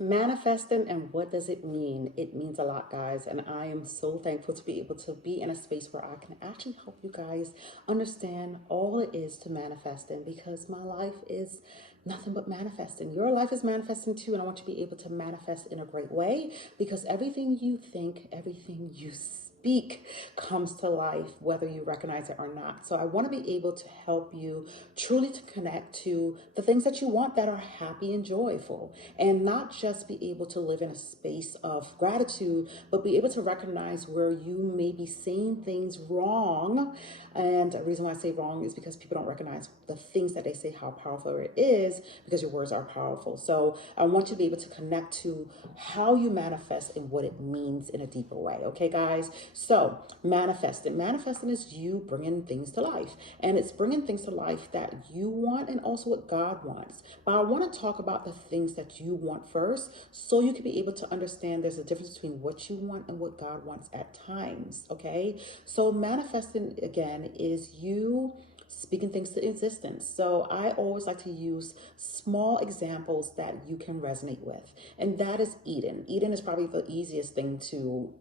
Manifesting, and what does it mean? It means a lot, guys, and I am so thankful to be able to be in a space where I can actually help you guys understand all it is to manifesting, because my life is nothing but manifesting. Your life is manifesting too, and I want you to be able to manifest in a great way, because everything you think, everything you speak comes to life, whether you recognize it or not. So I want to be able to help you truly to connect to the things that you want that are happy and joyful, and not just be able to live in a space of gratitude, but be able to recognize where you may be saying things wrong. And the reason why I say wrong is because people don't recognize the things that they say, how powerful it is, because your words are powerful. So I want you to be able to connect to how you manifest and what it means in a deeper way. Okay, guys? So manifesting. Manifesting is you bringing things to life. And it's bringing things to life that you want and also what God wants. But I want to talk about the things that you want first, so you can be able to understand there's a difference between what you want and what God wants at times. Okay? So manifesting, again, is you speaking things to existence. So I always like to use small examples that you can resonate with, and that is eating. Eating is probably the easiest thing to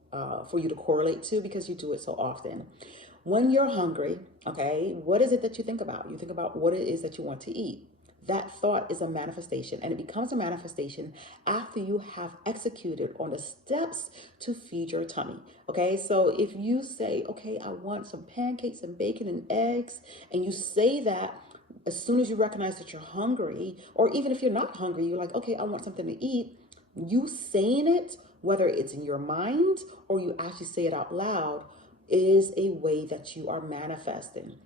for you to correlate to, because you do it so often. When you're hungry, okay, what is it that you think about? You think about what it is that you want to eat. That thought is a manifestation, and it becomes a manifestation after you have executed on the steps to feed your tummy. Okay, so if you say, okay, I want some pancakes and bacon and eggs, and you say that as soon as you recognize that you're hungry, or even if you're not hungry, you're like, okay, I want something to eat, you saying it, whether it's in your mind or you actually say it out loud, is a way that you are manifesting.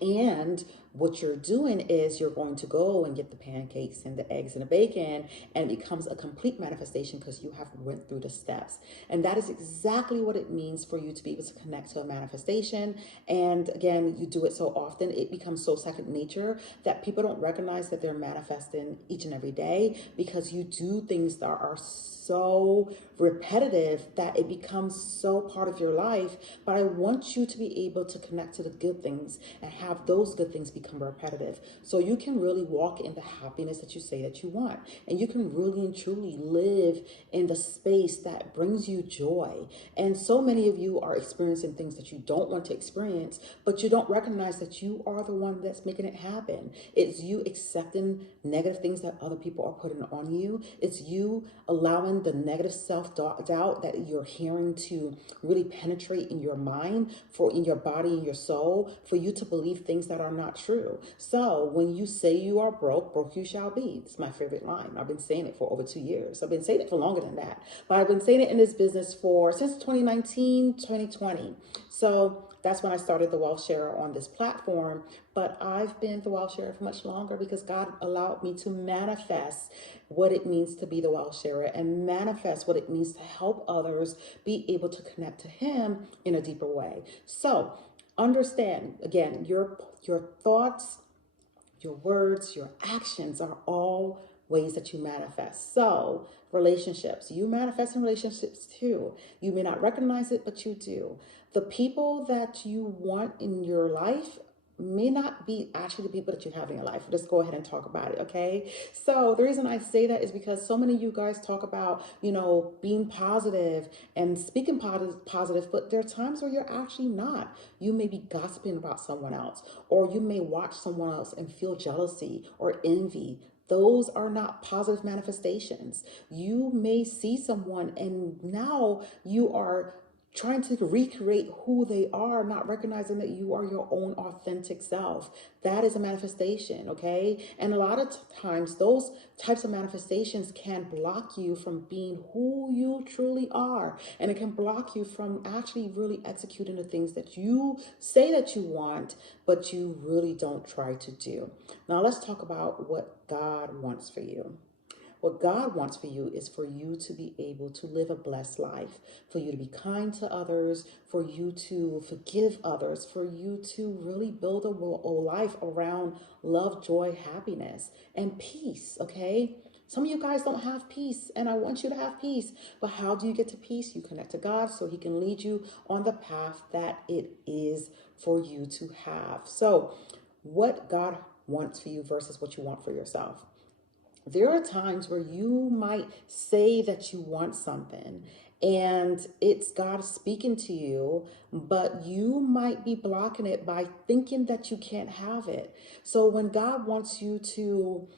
And what you're doing is you're going to go and get the pancakes and the eggs and the bacon, and it becomes a complete manifestation because you have went through the steps. And that is exactly what it means for you to be able to connect to a manifestation. And again, you do it so often, it becomes so second nature that people don't recognize that they're manifesting each and every day, because you do things that are so repetitive that it becomes so part of your life. But I want you to be able to connect to the good things and have those good things become repetitive, so you can really walk in the happiness that you say that you want, and you can really and truly live in the space that brings you joy. And so many of you are experiencing things that you don't want to experience, but you don't recognize that you are the one that's making it happen. It's you accepting negative things that other people are putting on you. It's you allowing the negative self-doubt that you're hearing to really penetrate in your mind, for in your body, in your soul, for you to believe things that are not true. So when you say you are broke, broke you shall be. It's my favorite line. I've been saying it for over 2 years. I've been saying it for longer than that, but I've been saying it in this business for since 2019, 2020. So that's when I started the Wealth Sharer on this platform. But I've been the Wealth Sharer for much longer because God allowed me to manifest what it means to be the Wealth Sharer, and manifest what it means to help others be able to connect to Him in a deeper way. So understand, again, your thoughts, your words, your actions are all ways that you manifest. So relationships, you manifest in relationships too. You may not recognize it, but you do. The people that you want in your life may not be actually the people that you have in your life. Let's go ahead and talk about it, okay? So the reason I say that is because so many of you guys talk about, being positive and speaking positive, but there are times where you're actually not. You may be gossiping about someone else, or you may watch someone else and feel jealousy or envy. Those are not positive manifestations. You may see someone and now you are trying to recreate who they are, not recognizing that you are your own authentic self. That is a manifestation, okay? And a lot of times, those types of manifestations can block you from being who you truly are. And it can block you from actually really executing the things that you say that you want, but you really don't try to do. Now, let's talk about what God wants for you. What God wants for you is for you to be able to live a blessed life, for you to be kind to others, for you to forgive others, for you to really build a life around love, joy, happiness, and peace, okay? Some of you guys don't have peace, and I want you to have peace. But how do you get to peace? You connect to God so He can lead you on the path that it is for you to have. So, what God wants for you versus what you want for yourself. there are times where you might say that you want something and it's God speaking to you, but you might be blocking it by thinking that you can't have it. So when God wants you to,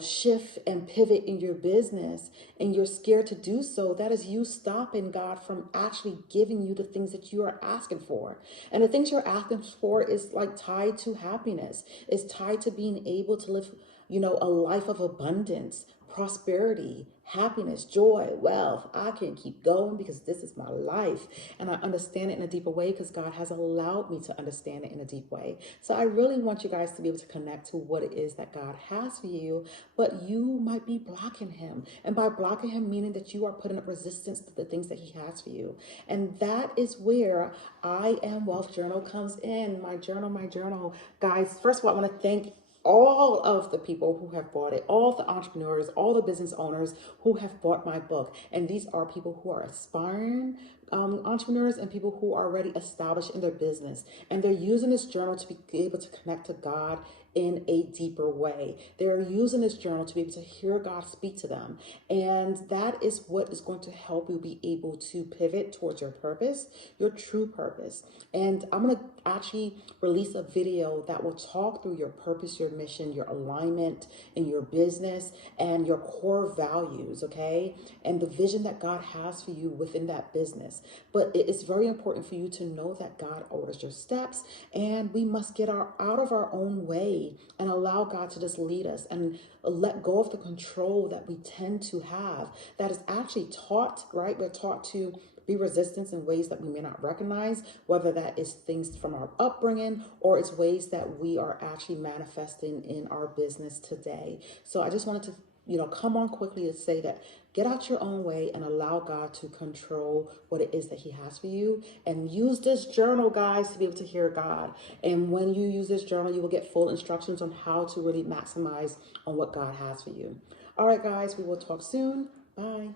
shift and pivot in your business and you're scared to do so, that is you stopping God from actually giving you the things that you are asking for. And the things you're asking for is like tied to happiness, it's tied to being able to live, a life of abundance, prosperity, happiness, joy, wealth. I can keep going because this is my life. And I understand it in a deeper way because God has allowed me to understand it in a deep way. So I really want you guys to be able to connect to what it is that God has for you, but you might be blocking him. And by blocking him, meaning that you are putting up resistance to the things that he has for you. And that is where I Am Wealth Journal comes in. My journal. Guys, first of all, I want to thank all of the people who have bought it, all the entrepreneurs, all the business owners who have bought my book. And these are people who are aspiring entrepreneurs and people who are already established in their business. And they're using this journal to be able to connect to God in a deeper way. They're using this journal to be able to hear God speak to them. And that is what is going to help you be able to pivot towards your purpose, your true purpose. And I'm going to actually release a video that will talk through your purpose, your mission, your alignment in your business, and your core values, okay? And the vision that God has for you within that business. But it is very important for you to know that God orders your steps, and we must get out of our own way and allow God to just lead us and let go of the control that we tend to have that is actually taught, right? We're taught to be resistance in ways that we may not recognize, whether that is things from our upbringing or it's ways that we are actually manifesting in our business today. So I just wanted to come on quickly to say that get out your own way and allow God to control what it is that he has for you, and use this journal, guys, to be able to hear God. And when you use this journal, you will get full instructions on how to really maximize on what God has for you. All right, guys, we will talk soon. Bye.